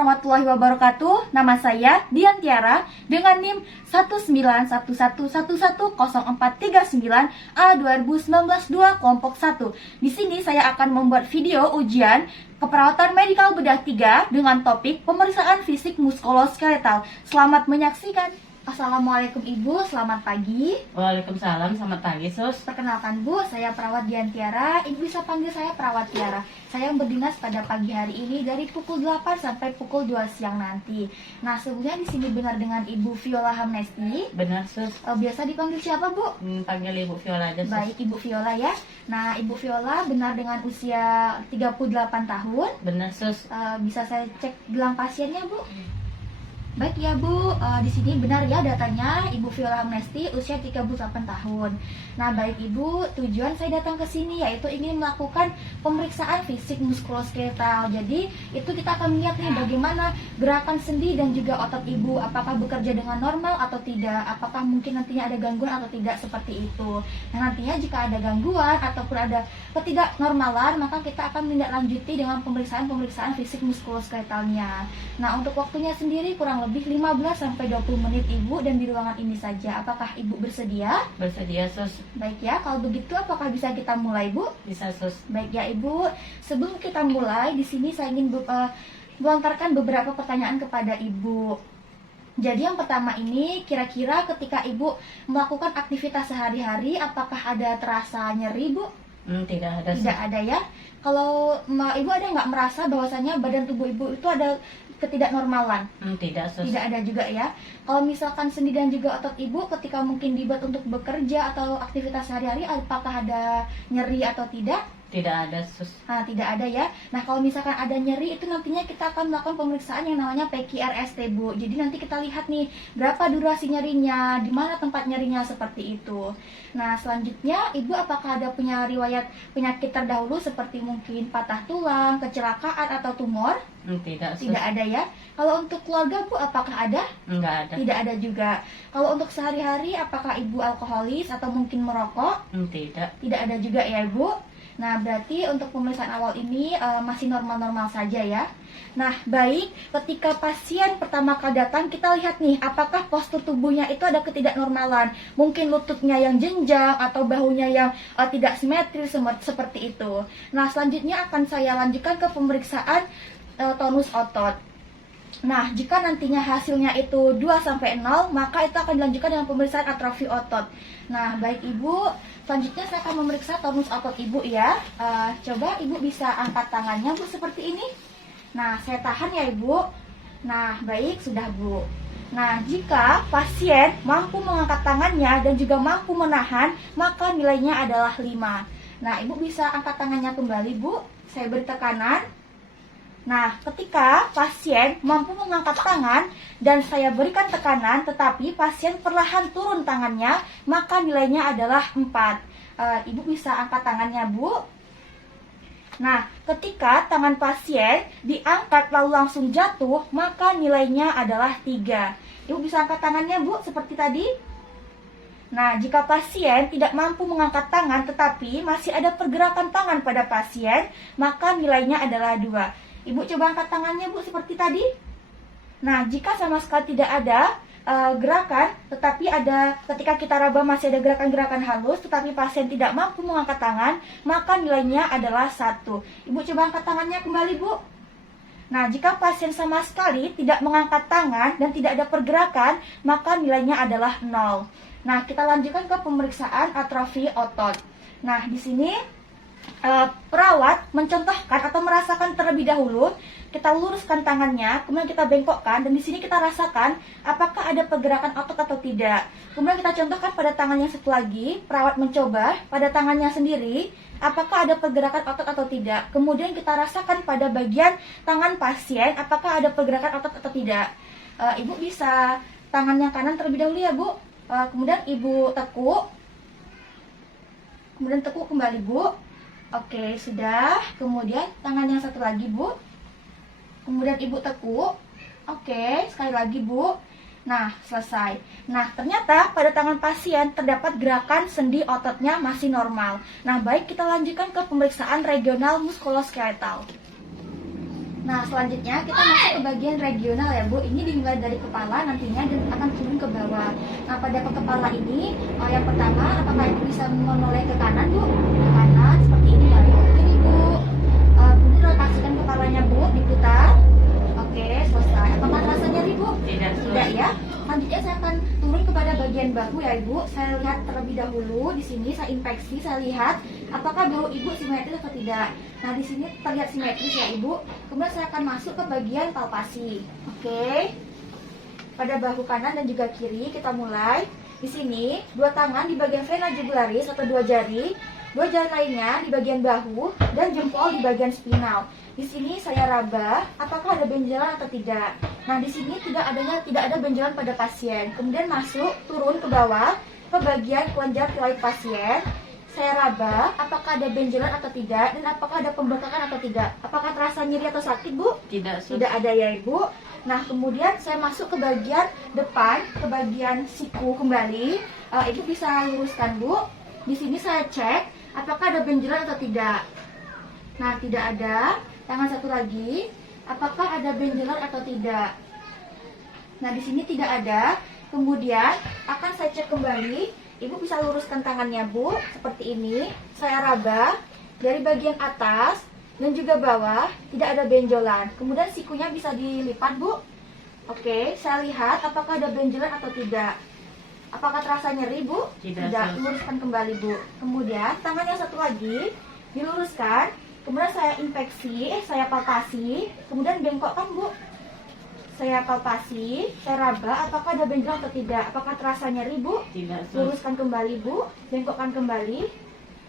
warahmatullahi wabarakatuh. Nama saya Dian Tiara dengan NIM 191110439 A 2019-2 kelompok 1. Di sini saya akan membuat video ujian keperawatan medikal bedah 3 dengan topik pemeriksaan fisik muskuloskeletal. Selamat menyaksikan. Assalamualaikum Ibu, selamat pagi. Waalaikumsalam, selamat pagi Sus. Perkenalkan Bu, saya perawat Dian Tiara. Ibu bisa panggil saya perawat Tiara. Saya berdinas pada pagi hari ini dari pukul 8 sampai pukul 2 siang nanti. Nah, sebelumnya di sini benar dengan Ibu Viola Hamnesti. Benar Sus. Biasa dipanggil siapa Bu? Panggil Ibu Viola aja Sus. Baik, Ibu Viola ya. Nah, Ibu Viola benar dengan usia 38 tahun. Benar Sus. Bisa saya cek gelang pasiennya Bu? Baik ya Bu, di sini benar ya datanya Ibu Viola Hamnesti usia 38 tahun. Nah baik Ibu, tujuan saya datang ke sini yaitu ingin melakukan pemeriksaan fisik muskuloskeletal. Jadi itu kita akan melihat nih bagaimana gerakan sendi dan juga otot Ibu, apakah bekerja dengan normal atau tidak, apakah mungkin nantinya ada gangguan atau tidak seperti itu. Nah nantinya jika ada gangguan ataupun ada ketidaknormalan, maka kita akan menindaklanjuti dengan pemeriksaan fisik muskuloskeletalnya. Nah untuk waktunya sendiri kurang lebih 15-20 menit Ibu dan di ruangan ini saja. Apakah Ibu bersedia? Bersedia Sus. Baik ya, kalau begitu apakah bisa kita mulai Bu? Bisa Sus. Baik ya Ibu, sebelum kita mulai di sini saya ingin melontarkan beberapa pertanyaan kepada Ibu. Jadi yang pertama ini, kira-kira ketika Ibu melakukan aktivitas sehari-hari apakah ada terasa nyeri Bu? Tidak ada Sus. Tidak ada ya. Kalau Ibu ada nggak merasa bahwasanya badan tubuh Ibu itu ada ketidaknormalan? Tidak Sus. Tidak ada juga ya. Kalau misalkan sendi dan juga otot Ibu ketika mungkin dibuat untuk bekerja atau aktivitas sehari-hari, apakah ada nyeri atau tidak? Tidak ada Sus. Nah, tidak ada ya. Nah, kalau misalkan ada nyeri itu nantinya kita akan melakukan pemeriksaan yang namanya PQRST Bu. Jadi nanti kita lihat nih berapa durasi nyerinya, di mana tempat nyerinya seperti itu. Nah, selanjutnya Ibu apakah ada punya riwayat penyakit terdahulu seperti mungkin patah tulang, kecelakaan atau tumor? Tidak Sus. Tidak ada ya. Kalau untuk keluarga Bu apakah ada? Enggak ada. Tidak ada juga. Kalau untuk sehari-hari apakah Ibu alkoholis atau mungkin merokok? Tidak. Tidak ada juga ya Ibu. Nah, berarti untuk pemeriksaan awal ini masih normal-normal saja ya. Nah, baik, ketika pasien pertama kali datang, kita lihat nih, apakah postur tubuhnya itu ada ketidaknormalan. Mungkin lututnya yang jenjang atau bahunya yang tidak simetris seperti itu. Nah, selanjutnya akan saya lanjutkan ke pemeriksaan tonus otot. Nah, jika nantinya hasilnya itu 2-0, maka itu akan dilanjutkan dengan pemeriksaan atrofi otot. Nah, baik Ibu, selanjutnya saya akan memeriksa tonus otot Ibu ya. Coba Ibu bisa angkat tangannya Bu seperti ini. Nah, saya tahan ya Ibu. Nah, baik, sudah Bu. Nah, jika pasien mampu mengangkat tangannya dan juga mampu menahan, maka nilainya adalah 5. Nah, Ibu bisa angkat tangannya kembali Bu. Saya beri tekanan. Nah, ketika pasien mampu mengangkat tangan dan saya berikan tekanan, tetapi pasien perlahan turun tangannya, maka nilainya adalah 4. Ibu bisa angkat tangannya, Bu. Nah, ketika tangan pasien diangkat lalu langsung jatuh, maka nilainya adalah 3. Ibu bisa angkat tangannya, Bu, seperti tadi. Nah, jika pasien tidak mampu mengangkat tangan, tetapi masih ada pergerakan tangan pada pasien, maka nilainya adalah 2. Ibu coba angkat tangannya Bu seperti tadi. Nah, jika sama sekali tidak ada gerakan, tetapi ada ketika kita raba masih ada gerakan-gerakan halus, tetapi pasien tidak mampu mengangkat tangan, maka nilainya adalah 1. Ibu coba angkat tangannya kembali Bu. Nah, jika pasien sama sekali tidak mengangkat tangan dan tidak ada pergerakan, maka nilainya adalah 0. Nah, kita lanjutkan ke pemeriksaan atrofi otot. Nah, di sini perawat mencontohkan atau merasakan terlebih dahulu, kita luruskan tangannya, kemudian kita bengkokkan dan di sini kita rasakan apakah ada pergerakan otot atau tidak. Kemudian kita contohkan pada tangan yang satu lagi, perawat mencoba pada tangannya sendiri apakah ada pergerakan otot atau tidak. Kemudian kita rasakan pada bagian tangan pasien apakah ada pergerakan otot atau tidak. Ibu bisa tangannya kanan terlebih dahulu ya Bu. Kemudian Ibu tekuk. Kemudian tekuk kembali Bu. Oke, sudah. Kemudian tangan yang satu lagi Bu. Kemudian Ibu tekuk. Oke, sekali lagi Bu. Nah, selesai. Nah, ternyata pada tangan pasien terdapat gerakan sendi ototnya masih normal. Nah, baik, kita lanjutkan ke pemeriksaan regional muskuloskeletal. Nah, selanjutnya kita masuk ke bagian regional ya Bu. Ini dimulai dari kepala nantinya dan akan turun ke bawah. Nah, pada kepala ini yang pertama, apakah Ibu bisa menoleh ke kanan Bu? Ke kanan seperti ini, balik ke kiri Bu. Kemudian lepaskan kepalanya Bu, diputar. Oke, selesai. Apakah terasa nyeri Bu? Tidak, sus. Tidak ya. Selanjutnya saya akan turun kepada bagian bahu ya Ibu. Saya lihat terlebih dahulu di sini, saya inspeksi, saya lihat apakah bahu Ibu simetris atau tidak. Nah, di sini terlihat simetris ya Ibu. Kemudian saya akan masuk ke bagian palpasi. Oke. Pada bahu kanan dan juga kiri kita mulai. Di sini dua tangan di bagian vena jugularis atau dua jari lainnya di bagian bahu dan jempol di bagian spinal. Di sini saya raba apakah ada benjolan atau tidak. Nah, di sini tidak ada benjolan pada pasien. Kemudian masuk turun ke bawah ke bagian kelenjar tiroid pasien. Saya raba apakah ada benjolan atau tidak dan apakah ada pembengkakan atau tidak. Apakah terasa nyeri atau sakit Bu? Tidak, sus. Tidak ada ya Ibu. Nah, kemudian saya masuk ke bagian depan, ke bagian siku kembali. Ibu bisa luruskan Bu. Di sini saya cek apakah ada benjolan atau tidak. Nah, tidak ada. Tangan satu lagi, apakah ada benjolan atau tidak. Nah, di sini tidak ada. Kemudian akan saya cek kembali. Ibu bisa luruskan tangannya Bu, seperti ini. Saya raba dari bagian atas dan juga bawah, tidak ada benjolan. Kemudian sikunya bisa dilipat Bu. Oke, saya lihat apakah ada benjolan atau tidak. Apakah terasa nyeri Bu? Tidak. Luruskan kembali Bu. Kemudian tangan yang satu lagi diluruskan. Kemudian saya inspeksi, saya palpasi. Kemudian bengkokkan Bu. Saya palpasi, saya raba apakah ada benjolan atau tidak. Apakah terasa nyeri Bu? Tidak, sus. Luruskan kembali Bu. Bengkokkan kembali.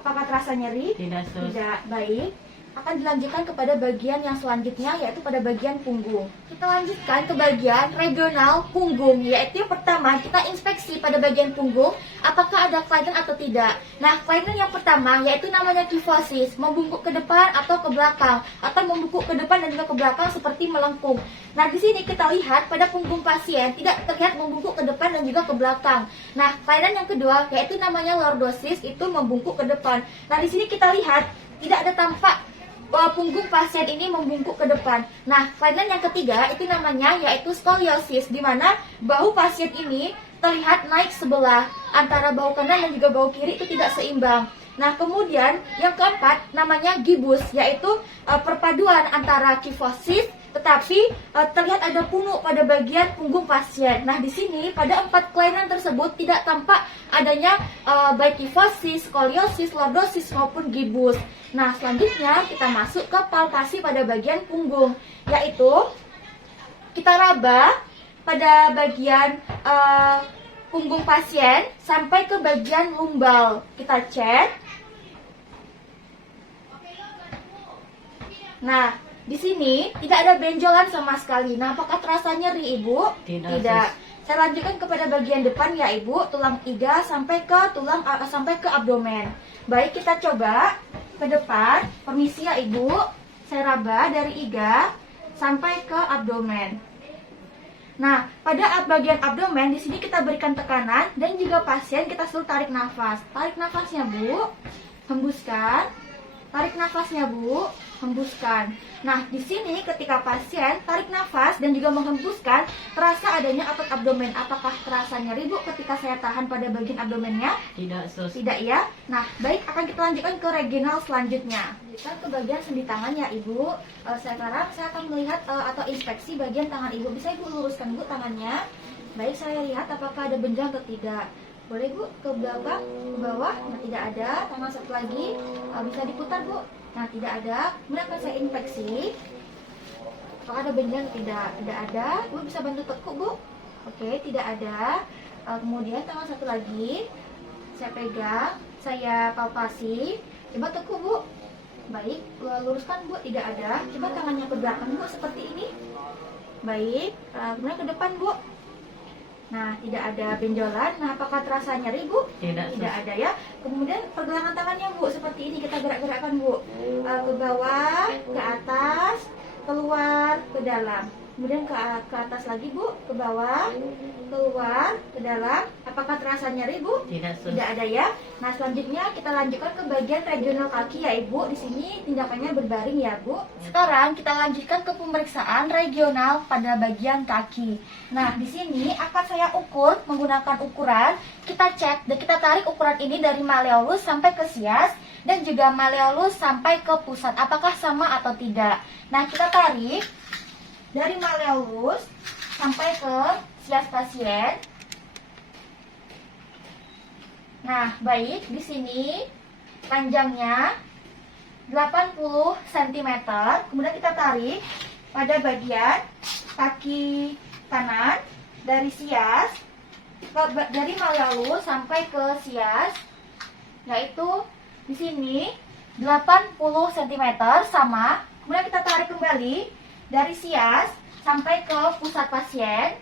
Apakah terasa nyeri? Tidak, sus. Tidak. Baik. Akan dilanjutkan kepada bagian yang selanjutnya, yaitu pada bagian punggung. Kita lanjutkan ke bagian regional punggung, yaitu yang pertama kita inspeksi pada bagian punggung apakah ada kelainan atau tidak. Nah, kelainan yang pertama yaitu namanya kifosis, membungkuk ke depan atau ke belakang, atau membungkuk ke depan dan juga ke belakang seperti melengkung. Nah, di sini kita lihat pada punggung pasien tidak terlihat membungkuk ke depan dan juga ke belakang. Nah, kelainan yang kedua yaitu namanya lordosis, itu membungkuk ke depan. Nah, di sini kita lihat tidak ada tampak punggung pasien ini membungkuk ke depan. Nah, kelainan yang ketiga itu namanya yaitu skoliosis, di mana bahu pasien ini terlihat naik sebelah, antara bahu kanan dan juga bahu kiri itu tidak seimbang. Nah, kemudian yang keempat namanya gibus, yaitu perpaduan antara kifosis tetapi terlihat ada punuk pada bagian punggung pasien. Nah, di sini pada 4 kelainan tersebut tidak tampak adanya baik kifosis, skoliosis, lordosis maupun gibus. Nah, selanjutnya kita masuk ke palpasi pada bagian punggung, yaitu kita raba pada bagian punggung pasien sampai ke bagian lumbal. Kita cek. Nah, di sini tidak ada benjolan sama sekali. Nah, apakah terasa nyeri Ibu? Tidak. Saya lanjutkan kepada bagian depan ya Ibu, tulang iga sampai ke abdomen. Baik, kita coba ke depan. Permisi ya Ibu. Saya raba dari iga sampai ke abdomen. Nah, pada bagian abdomen di sini kita berikan tekanan dan juga pasien kita suruh tarik nafas. Tarik nafasnya Bu, hembuskan. Tarik nafasnya Bu, hembuskan. Nah, di sini ketika pasien tarik nafas dan juga menghembuskan, terasa adanya otot abdomen. Apakah terasa nyeri Bu ketika saya tahan pada bagian abdomennya? Tidak, sus. Tidak ya. Nah, baik, akan kita lanjutkan ke regional selanjutnya. Kita ke bagian sendi tangan ya Ibu. Sekarang saya akan melihat atau inspeksi bagian tangan Ibu. Bisa Ibu luruskan Bu tangannya. Baik, saya lihat apakah ada benjolan atau tidak. Boleh Bu ke belakang, ke bawah. Nah, tidak ada. Tangan satu lagi bisa diputar Bu. Nah, tidak ada. Kemudian akan saya inspeksi apakah ada benjolan atau tidak. Tidak ada. Bu bisa bantu tekuk Bu. Oke, tidak ada. Kemudian tangan satu lagi saya pegang, saya palpasi. Coba tekuk Bu. Baik, luruskan Bu. Tidak ada. Coba tangannya ke belakang Bu, seperti ini. Baik, kemudian ke depan Bu. Nah, tidak ada benjolan. Nah, apakah terasa nyeri Bu? Tidak, Tidak sus. ada ya. Kemudian pergelangan tangannya Bu, seperti ini kita gerak-gerakkan Bu. Ke bawah, ke atas, keluar, ke dalam. Kemudian ke atas lagi Bu, ke bawah, keluar, ke dalam. Apakah terasa nyeri Bu? Tidak, sus. Tidak ada ya. Nah, selanjutnya kita lanjutkan ke bagian regional kaki ya Ibu. Di sini tindakannya berbaring ya Bu. Sekarang kita lanjutkan ke pemeriksaan regional pada bagian kaki. Nah, di sini akan saya ukur menggunakan ukuran. Kita cek dan kita tarik ukuran ini dari malleolus sampai ke sias dan juga malleolus sampai ke pusat. Apakah sama atau tidak? Nah, kita tarik dari malleolus sampai ke sias pasien. Nah, baik, di sini panjangnya 80 cm. Kemudian kita tarik pada bagian kaki kanan dari sias dari malleolus sampai ke sias, yaitu di sini 80 cm sama. Kemudian kita tarik kembali dari sias sampai ke pusat pasien.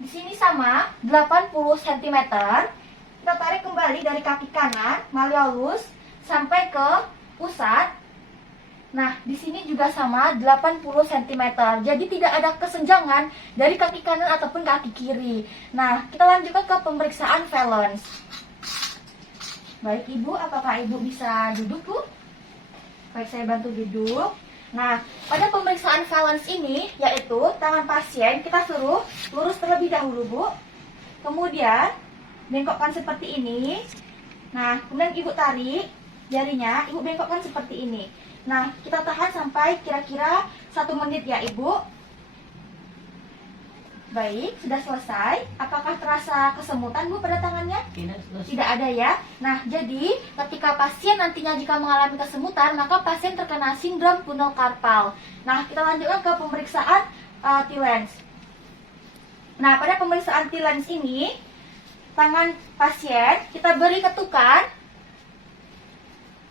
Di sini sama 80 cm. Kita tarik kembali dari kaki kanan malleolus sampai ke pusat. Nah, di sini juga sama 80 cm. Jadi tidak ada kesenjangan dari kaki kanan ataupun kaki kiri. Nah, kita lanjutkan ke pemeriksaan valence. Baik Ibu, apakah Ibu bisa duduk Bu? Baik, saya bantu duduk. Nah, pada pemeriksaan valence ini, yaitu tangan pasien kita suruh lurus terlebih dahulu Bu. Kemudian bengkokkan seperti ini. Nah, kemudian Ibu tarik jarinya, Ibu bengkokkan seperti ini. Nah, kita tahan sampai kira-kira 1 menit ya Ibu. Baik, sudah selesai. Apakah terasa kesemutan Bu pada tangannya? Tidak, sus. Tidak ada ya. Nah, jadi ketika pasien nantinya jika mengalami kesemutan, maka pasien terkena sindrom tunnel carpal. Nah, kita lanjutkan ke pemeriksaan T-lens. Nah, pada pemeriksaan T-lens ini, tangan pasien kita beri ketukan.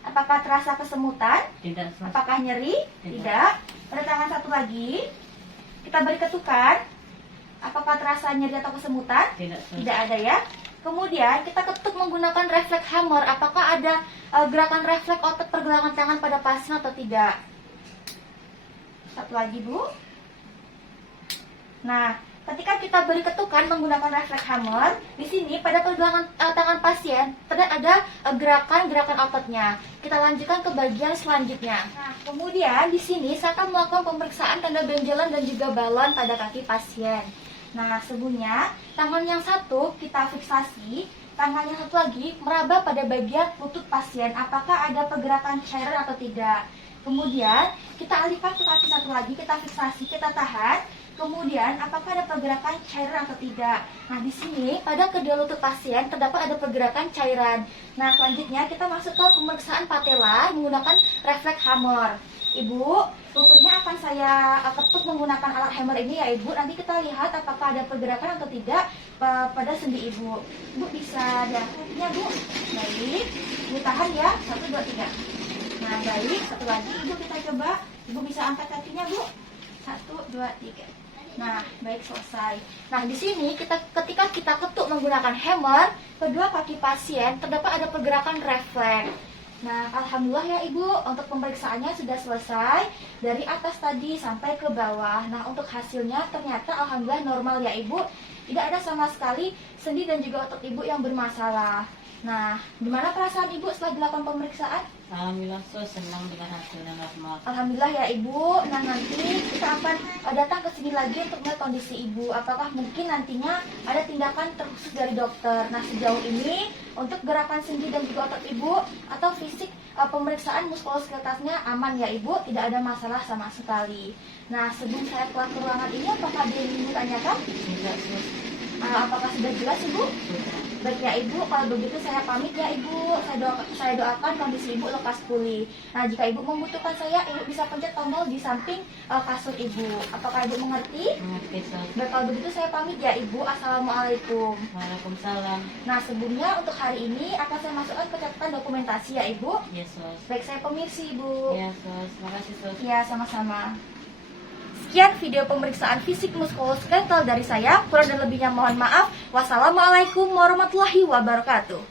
Apakah terasa kesemutan? Tidak, sus. Apakah nyeri? Tidak. Tidak. Pada tangan satu lagi, kita beri ketukan. Apakah terasa nyeri atau kesemutan? Tidak, sus. Tidak ada ya. Kemudian kita ketuk menggunakan refleks hammer. Apakah ada gerakan refleks otot pergelangan tangan pada pasien atau tidak? Satu lagi Bu. Nah, ketika kita beri ketukan menggunakan refleks hammer, di sini pada pergelangan tangan pasien terlihat ada gerakan-gerakan ototnya. Kita lanjutkan ke bagian selanjutnya. Nah, kemudian di sini saya akan melakukan pemeriksaan tanda benjolan dan juga balon pada kaki pasien. Nah, sebelumnya tangan yang satu kita fiksasi, tangan yang satu lagi meraba pada bagian lutut pasien. Apakah ada pergerakan cairan atau tidak? Kemudian kita alihkan ke kaki satu lagi, kita fiksasi, kita tahan. Kemudian, apakah ada pergerakan cairan atau tidak? Nah, di sini pada kedua lutut pasien terdapat ada pergerakan cairan. Nah, selanjutnya kita masuk ke pemeriksaan patella menggunakan refleks hammer. Ibu, lututnya akan saya ketuk menggunakan alat hammer ini ya Ibu. Nanti kita lihat apakah ada pergerakan atau tidak pada sendi Ibu. Ibu bisa diangkatnya Bu. Baik, Ibu tahan ya. 1, 2, 3. Nah, baik. Satu lagi Ibu kita coba. Ibu bisa angkat kakinya Bu. 1, 2, 3. Nah, baik, selesai. Nah, di sini ketika kita ketuk menggunakan hammer, kedua kaki pasien terdapat ada pergerakan refleks. Nah, alhamdulillah ya Ibu, untuk pemeriksaannya sudah selesai dari atas tadi sampai ke bawah. Nah, untuk hasilnya ternyata alhamdulillah normal ya Ibu. Tidak ada sama sekali sendi dan juga otot Ibu yang bermasalah. Nah, gimana perasaan Ibu setelah dilakukan pemeriksaan? Alhamdulillah, sus, senang dengan hasilnya normal. Alhamdulillah ya Ibu. Nah, nanti kita akan datang ke sini lagi untuk melihat kondisi Ibu. Apakah mungkin nantinya ada tindakan terkhusus dari dokter. Nah, sejauh ini untuk gerakan sendi dan juga otot Ibu atau fisik pemeriksaan muskuloskeletalnya aman ya Ibu. Tidak ada masalah sama sekali. Nah, sebelum saya keluar ke ruangan ini, apakah ada yang Ibu tanyakan? Tidak, sus. Apakah sudah jelas Ibu? Sudah. Baik ya Ibu, kalau begitu saya pamit ya Ibu. Saya doakan kondisi Ibu lekas pulih. Nah, jika Ibu membutuhkan saya, Ibu bisa pencet tombol di samping kasur Ibu. Apakah Ibu mengerti? Mengerti, sus. Baik, kalau begitu saya pamit ya Ibu. Assalamualaikum. Waalaikumsalam. Nah, sebelumnya untuk hari ini akan saya masukkan ke catatan dokumentasi ya Ibu. Ya, sus. Baik, saya permisi Ibu. Ya, sus. Makasih, sus. Ya, sama-sama. Sekian video pemeriksaan fisik muskuloskeletal dari saya. Kurang dan lebihnya mohon maaf. Wassalamualaikum warahmatullahi wabarakatuh.